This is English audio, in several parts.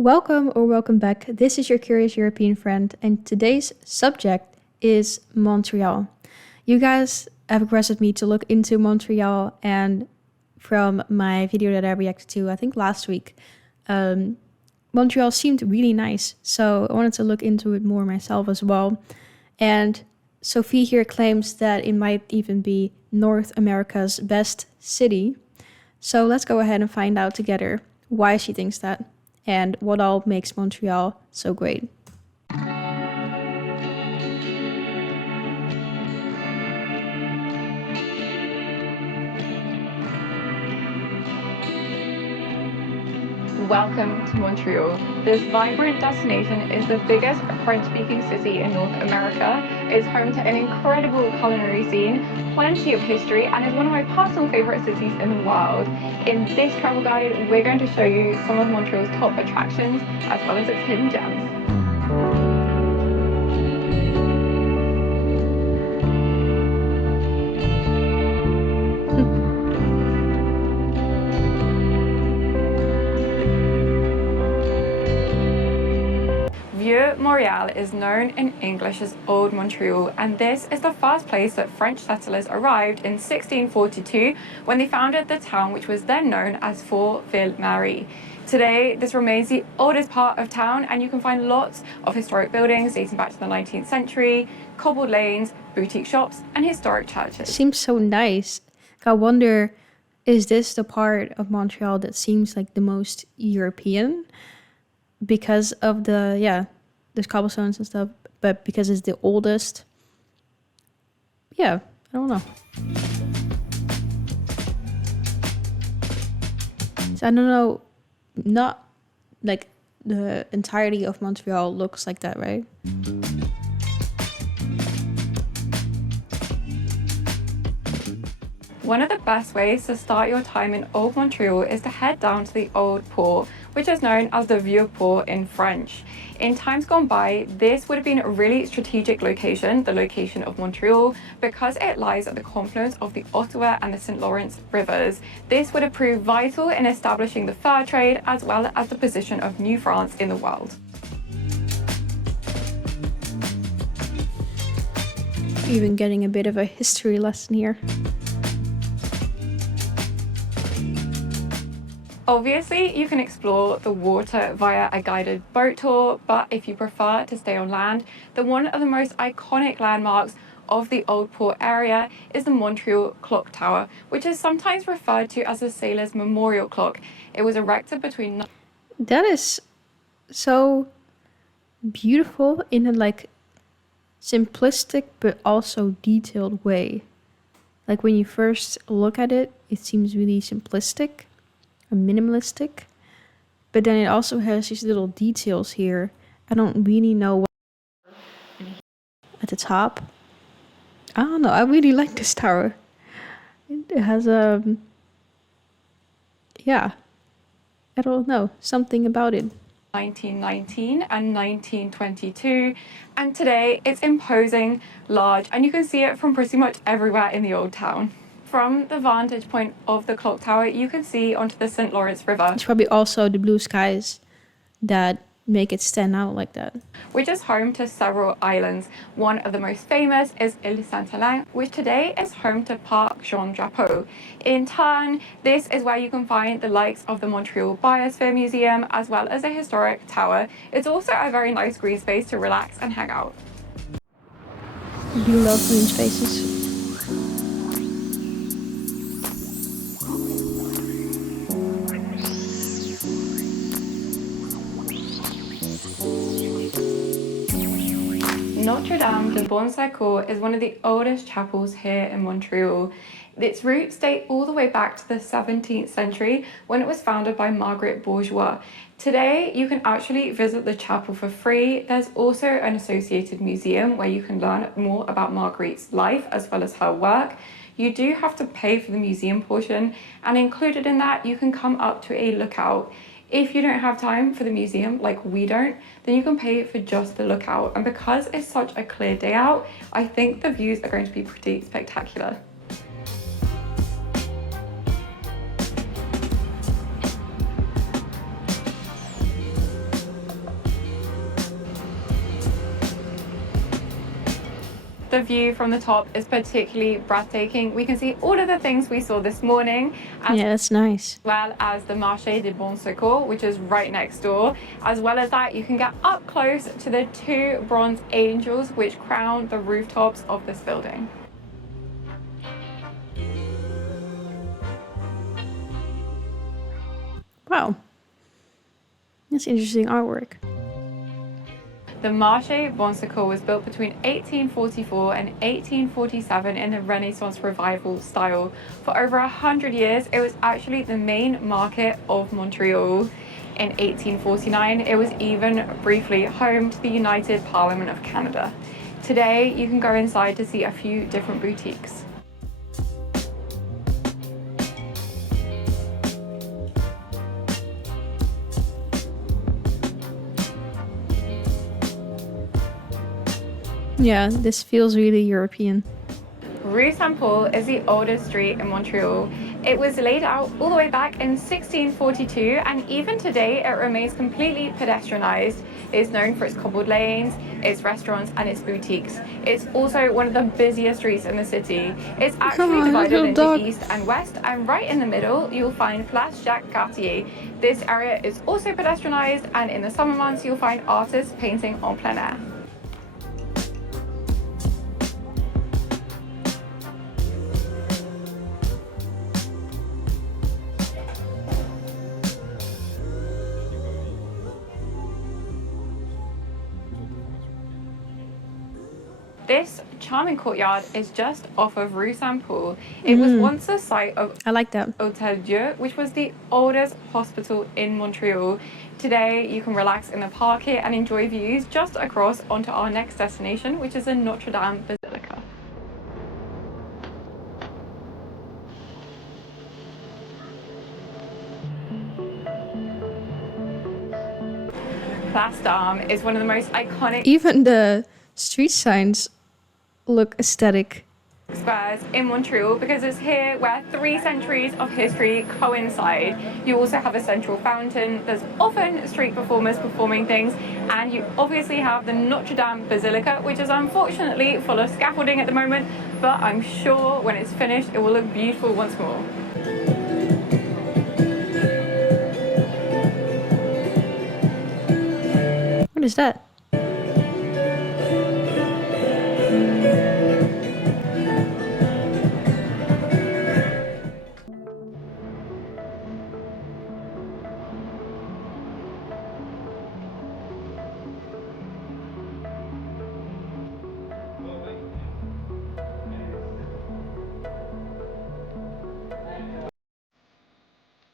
Welcome or welcome back. This is your curious European friend, and today's subject is Montreal. You guys have requested me to look into Montreal, and from my video that I reacted to, I think last week, Montreal seemed really nice. So I wanted to look into it more myself as well. And Sophie here claims that it might even be North America's best city. So let's go ahead and find out together why she thinks that and what all makes Montreal so great. Welcome to Montreal. This vibrant destination is the biggest French-speaking city in North America. It's home to an incredible culinary scene, plenty of history, and is one of my personal favorite cities in the world. In this travel guide, we're going to show you some of Montreal's top attractions, as well as its hidden gems. Montreal is known in English as Old Montreal, and this is the first place that French settlers arrived in 1642 when they founded the town, which was then known as Fort Ville-Marie. Today, this remains the oldest part of town, and you can find lots of historic buildings dating back to the 19th century, cobbled lanes, boutique shops, and historic churches. Seems so nice. I wonder, is this the part of Montreal that seems like the most European? Because of there's cobblestones and stuff, but because it's the oldest. Yeah, I don't know. So I don't know, not like the entirety of Montreal looks like that, right? One of the best ways to start your time in Old Montreal is to head down to the Old Port, which is known as the Vieux Port in French. In times gone by, this would have been a really strategic location, the location of Montreal, because it lies at the confluence of the Ottawa and the St. Lawrence rivers. This would have proved vital in establishing the fur trade as well as the position of New France in the world. Even getting a bit of a history lesson here. Obviously, you can explore the water via a guided boat tour, but if you prefer to stay on land, then one of the most iconic landmarks of the Old Port area is the Montreal Clock Tower, which is sometimes referred to as the Sailor's Memorial Clock. It was erected between... That is so beautiful in a simplistic but also detailed way. Like when you first look at it, it seems really simplistic. Minimalistic, but then it also has these little details here. I don't really know what at the top. I don't know. I really like this tower. It has I don't know, something about it. 1919 and 1922, and today it's imposing, large, and you can see it from pretty much everywhere in the old town. From the vantage point of the clock tower, you can see onto the St. Lawrence River. It's probably also the blue skies that make it stand out like that. Which is home to several islands. One of the most famous is Île Saint-Hélène, which today is home to Parc Jean Drapeau. In turn, this is where you can find the likes of the Montreal Biosphere Museum, as well as a historic tower. It's also a very nice green space to relax and hang out. I do love green spaces. Notre Dame de Bon-Secours is one of the oldest chapels here in Montreal. Its roots date all the way back to the 17th century when it was founded by Margaret Bourgeois. Today, you can actually visit the chapel for free. There's also an associated museum where you can learn more about Marguerite's life as well as her work. You do have to pay for the museum portion, and included in that, you can come up to a lookout. If you don't have time for the museum, like we don't, then you can pay for just the lookout. And because it's such a clear day out, I think the views are going to be pretty spectacular. The view from the top is particularly breathtaking. We can see all of the things we saw this morning, as Yeah, that's nice. well as the Marché de Bon Secours, which is right next door. As well as that, you can get up close to the 2 bronze angels which crown the rooftops of this building. Wow. That's interesting artwork. The Marché Bon Secours was built between 1844 and 1847 in the Renaissance Revival style. For over 100 years, it was actually the main market of Montreal. In 1849, it was even briefly home to the United Parliament of Canada. Today, you can go inside to see a few different boutiques. Yeah, this feels really European. Rue Saint-Paul is the oldest street in Montreal. It was laid out all the way back in 1642, and even today it remains completely pedestrianised. It's known for its cobbled lanes, its restaurants and its boutiques. It's also one of the busiest streets in the city. It's actually divided into east and west, and right in the middle you'll find Place Jacques Cartier. This area is also pedestrianised, and in the summer months you'll find artists painting en plein air. This charming courtyard is just off of Rue Saint-Paul. It was once the site of I like that. Hôtel Dieu, which was the oldest hospital in Montreal. Today, you can relax in the park here and enjoy views just across onto our next destination, which is the Notre Dame Basilica. Place d'Armes is one of the most iconic Even the street signs look aesthetic. squares in Montreal because it's here where 3 centuries of history coincide. You also have a central fountain, there's often street performers performing things, and you obviously have the Notre Dame Basilica, which is unfortunately full of scaffolding at the moment, but I'm sure when it's finished it will look beautiful once more. What is that?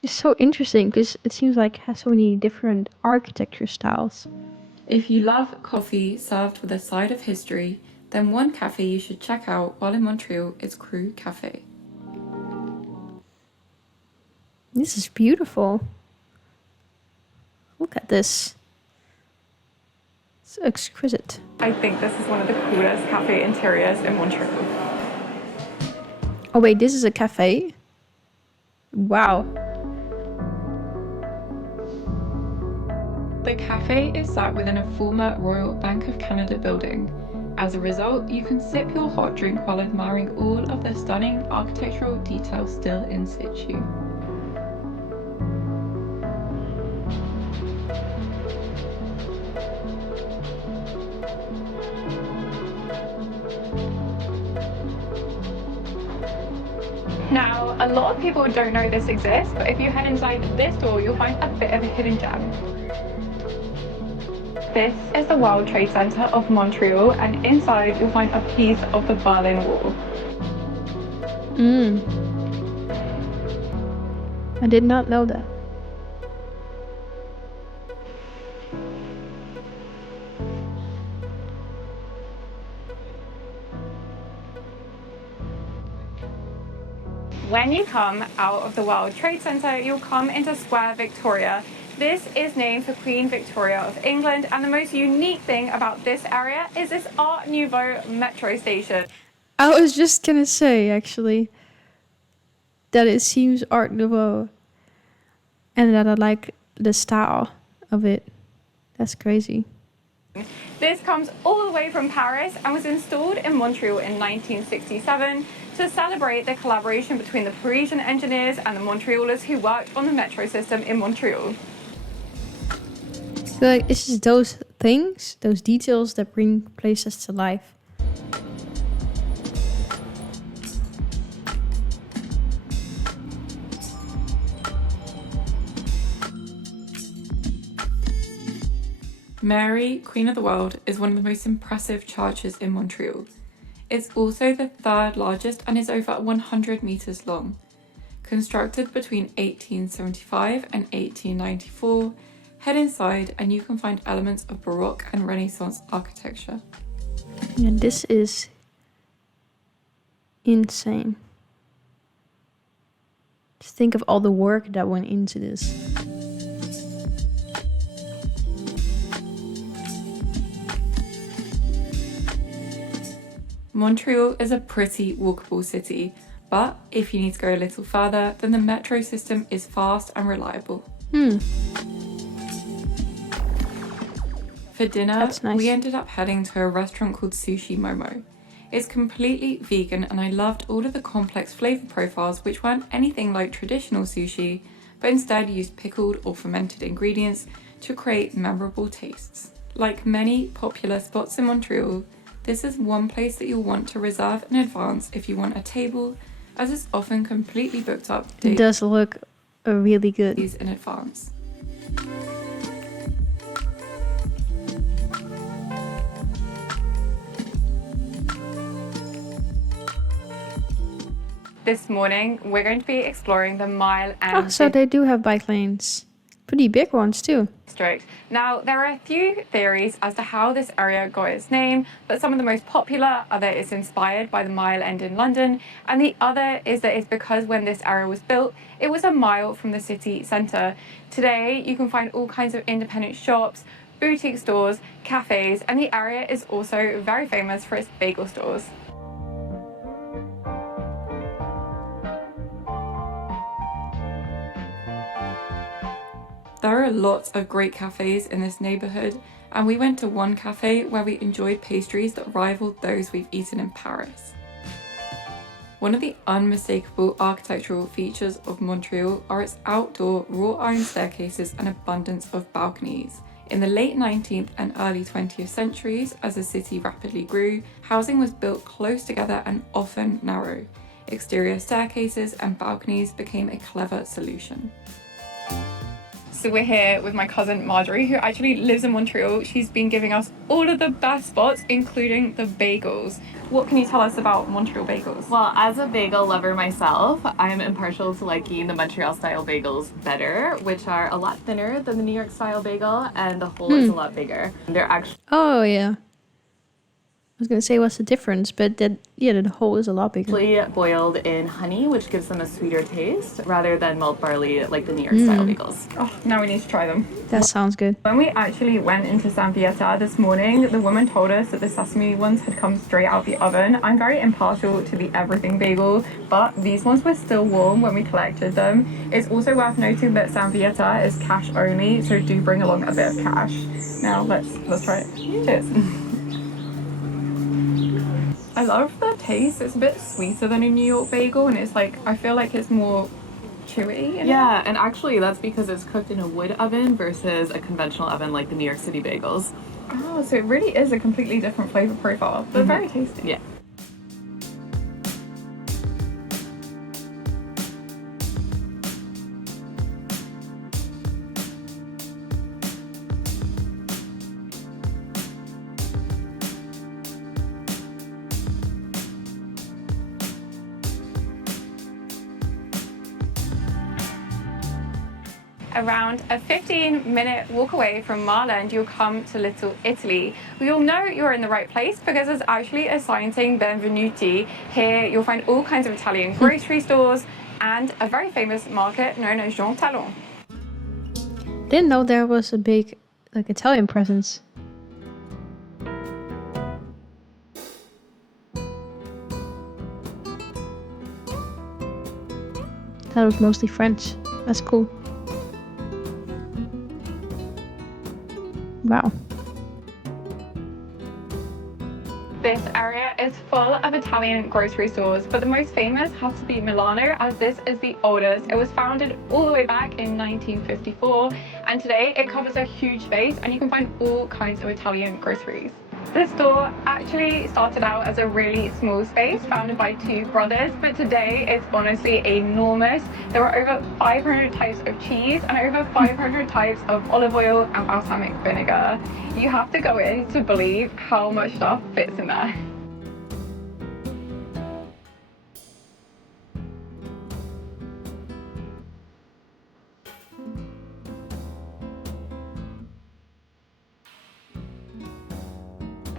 It's so interesting because it seems like it has so many different architecture styles. If you love coffee served with a side of history, then one cafe you should check out while in Montreal is Crew Cafe. This is beautiful. Look at this. It's exquisite. I think this is one of the coolest cafe interiors in Montreal. Oh wait, this is a cafe? Wow. The cafe is sat within a former Royal Bank of Canada building. As a result, you can sip your hot drink while admiring all of the stunning architectural details still in situ. Now, a lot of people don't know this exists, but if you head inside this door, you'll find a bit of a hidden gem. This is the World Trade Center of Montreal, and inside you'll find a piece of the Berlin Wall. I did not know that. When you come out of the World Trade Center, you'll come into Square Victoria. This is named for Queen Victoria of England, and the most unique thing about this area is this Art Nouveau metro station. I was just gonna say, actually, that it seems Art Nouveau and that I like the style of it. That's crazy. This comes all the way from Paris and was installed in Montreal in 1967 to celebrate the collaboration between the Parisian engineers and the Montrealers who worked on the metro system in Montreal. I feel like it's just those things, those details that bring places to life. Mary, Queen of the World, is one of the most impressive churches in Montreal. It's also the third largest and is over 100 metres long. Constructed between 1875 and 1894, head inside and you can find elements of Baroque and Renaissance architecture. Yeah, this is insane. Just think of all the work that went into this. Montreal is a pretty walkable city, but if you need to go a little further, then the metro system is fast and reliable. For dinner, That's nice. we ended up heading to a restaurant called Sushi Momo. It's completely vegan and I loved all of the complex flavour profiles which weren't anything like traditional sushi, but instead used pickled or fermented ingredients to create memorable tastes. Like many popular spots in Montreal, this is one place that you'll want to reserve in advance if you want a table, as it's often completely booked up It does look really good. days in advance. This morning, we're going to be exploring the Mile and Oh, so they do have bike lanes. Pretty big ones too. District. Now, there are a few theories as to how this area got its name, but some of the most popular are that it's inspired by the Mile End in London, and the other is that it's because when this area was built, it was a mile from the city centre. Today, you can find all kinds of independent shops, boutique stores, cafes, and the area is also very famous for its bagel stores. There are lots of great cafes in this neighbourhood, and we went to one cafe where we enjoyed pastries that rivaled those we've eaten in Paris. One of the unmistakable architectural features of Montreal are its outdoor wrought iron staircases and abundance of balconies. In the late 19th and early 20th centuries, as the city rapidly grew, housing was built close together and often narrow. Exterior staircases and balconies became a clever solution. So we're here with my cousin Marjorie, who actually lives in Montreal. She's been giving us all of the best spots, including the bagels. What can you tell us about Montreal bagels? Well, as a bagel lover myself, I'm impartial to liking the Montreal style bagels better, which are a lot thinner than the New York style bagel, and the hole is a lot bigger. They're actually Oh yeah. I was gonna say what's the difference, but the hole is a lot bigger. boiled in honey, which gives them a sweeter taste, rather than malt barley like the New York style bagels. Oh, now we need to try them. That sounds good. When we actually went into San Vieta this morning, the woman told us that the sesame ones had come straight out the oven. I'm very impartial to the everything bagel, but these ones were still warm when we collected them. It's also worth noting that San Vieta is cash only, so do bring along a bit of cash. Now let's try it. Cheers. I love the taste. It's a bit sweeter than a New York bagel, and it's like, I feel like it's more chewy. Yeah, and actually that's because it's cooked in a wood oven versus a conventional oven like the New York City bagels. Oh, so it really is a completely different flavor profile, but very tasty. Yeah. Around a 15-minute walk away from Marland, you'll come to Little Italy. You'll know you're in the right place because there's actually a sign saying Benvenuti. Here you'll find all kinds of Italian grocery stores and a very famous market known as Jean Talon. Didn't know there was a big Italian presence. That was mostly French. That's cool. This area is full of Italian grocery stores, but the most famous has to be Milano, as this is the oldest. It was founded all the way back in 1954, and today it covers a huge space and you can find all kinds of Italian groceries. This store actually started out as a really small space founded by two brothers, but today it's honestly enormous. There are over 500 types of cheese and over 500 types of olive oil and balsamic vinegar. You have to go in to believe how much stuff fits in there.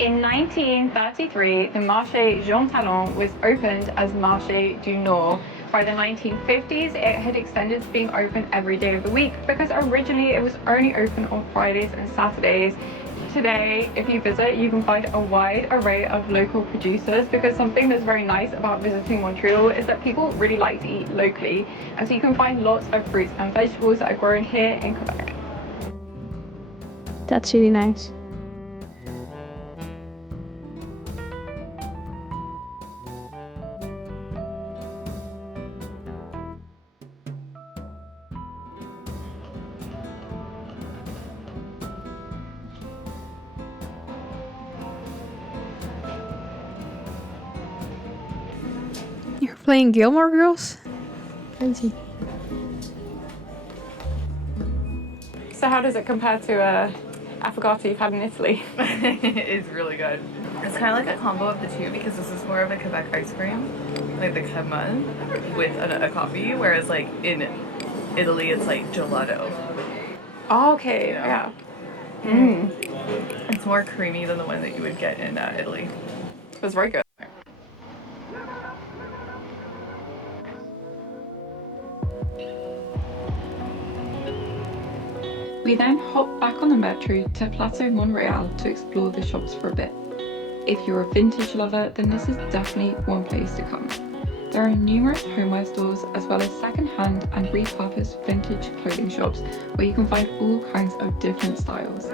In 1933, the Marché Jean Talon was opened as Marché du Nord. By the 1950s, it had extended to being open every day of the week because originally it was only open on Fridays and Saturdays. Today, if you visit, you can find a wide array of local producers, because something that's very nice about visiting Montreal is that people really like to eat locally. And so you can find lots of fruits and vegetables that are grown here in Quebec. That's really nice. You're playing Gilmore Girls? Crazy. So how does it compare to affogato you've had in Italy? It's really good. It's kind of like a combo of the two, because this is more of a Quebec ice cream, like the crème with a coffee, whereas like in Italy it's like gelato. Oh, okay, yeah. It's more creamy than the one that you would get in Italy. It was very good. We then hop back on the metro to Plateau Montreal to explore the shops for a bit. If you're a vintage lover, then this is definitely one place to come. There are numerous homeware stores as well as second-hand and repurposed vintage clothing shops where you can find all kinds of different styles.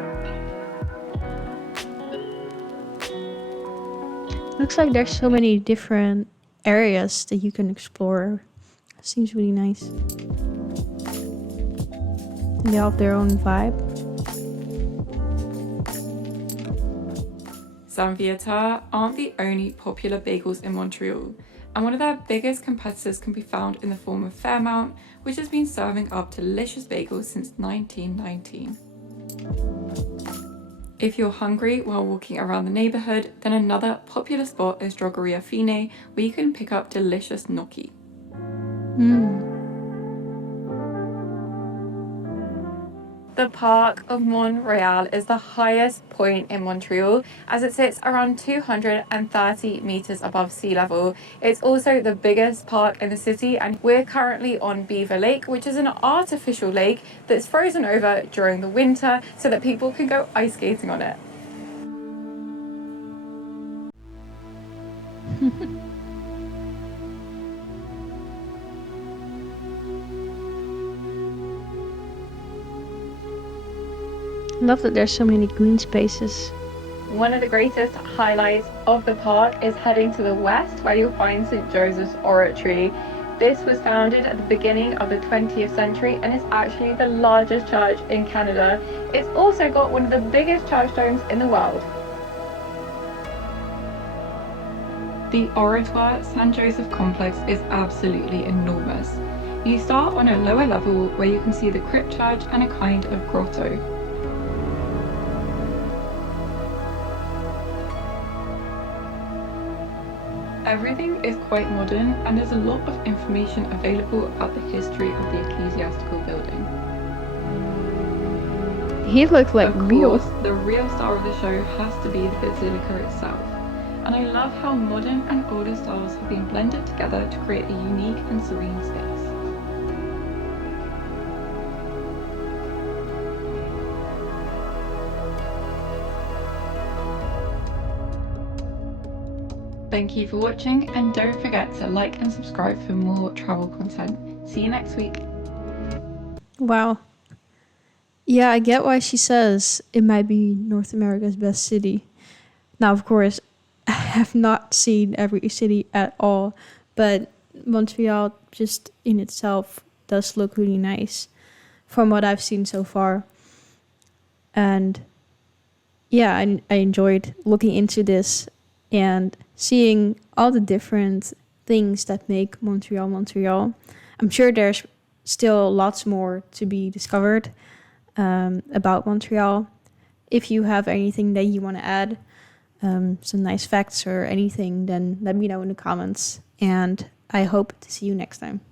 Looks like there's so many different areas that you can explore. Seems really nice. They all have their own vibe. Saint-Viateur aren't the only popular bagels in Montreal, and one of their biggest competitors can be found in the form of Fairmount, which has been serving up delicious bagels since 1919. If you're hungry while walking around the neighbourhood, then another popular spot is Drogeria Fine, where you can pick up delicious gnocchi. The Park of Montreal is the highest point in Montreal, as it sits around 230 meters above sea level. It's also the biggest park in the city, and we're currently on Beaver Lake, which is an artificial lake that's frozen over during the winter so that people can go ice skating on it. Love that there's so many green spaces. One of the greatest highlights of the park is heading to the west, where you'll find St. Joseph's Oratory. This was founded at the beginning of the 20th century and is actually the largest church in Canada. It's also got one of the biggest church domes in the world. The Oratoire St. Joseph complex is absolutely enormous. You start on a lower level where you can see the crypt church and a kind of grotto. Everything is quite modern, and there's a lot of information available about the history of the ecclesiastical building. He looked like Of real. course, the real star of the show has to be the basilica itself. And I love how modern and older styles have been blended together to create a unique and serene space. Thank you for watching, and don't forget to like and subscribe for more travel content. See you next week. Wow. Yeah, I get why she says it might be North America's best city. Now, of course, I have not seen every city at all, but Montreal just in itself does look really nice from what I've seen so far. And yeah, I enjoyed looking into this and seeing all the different things that make Montreal Montreal. I'm sure there's still lots more to be discovered about Montreal. If you have anything that you want to add, some nice facts or anything, then let me know in the comments. And I hope to see you next time.